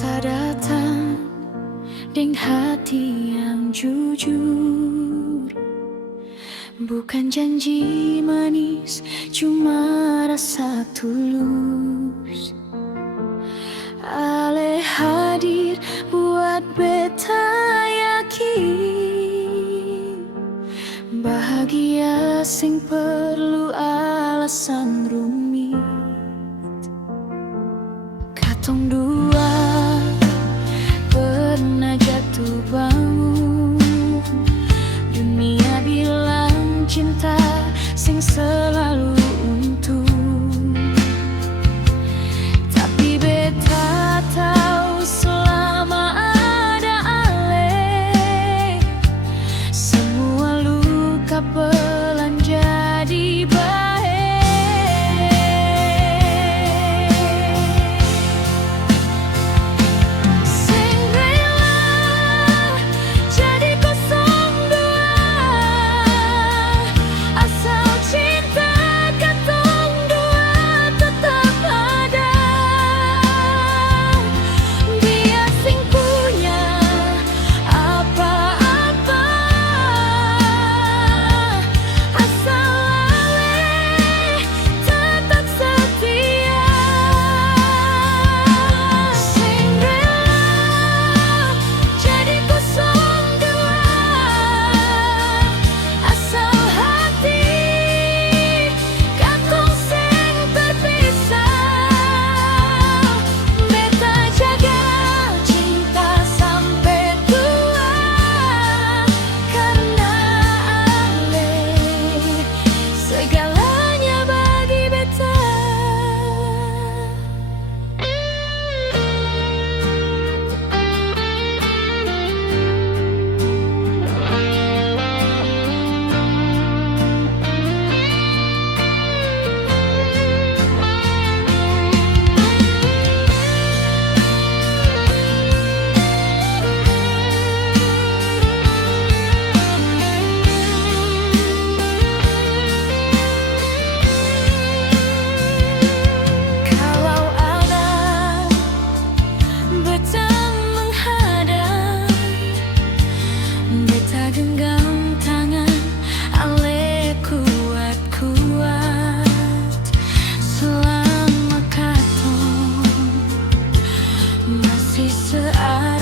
beta datang dengan hati yang jujur, bukan janji manis, cuma rasa tulus. Ale hadir buat beta yakin, bahagia sing perlu alasan rumit. Katong dua pernah jatuh bangun, dunia bilang cinta sing selalu untung, tapi beta tahu selama ada ale, semua luka pelan jadi baik. Genggam tangan, ale kuat-kuat selama katong masih seada.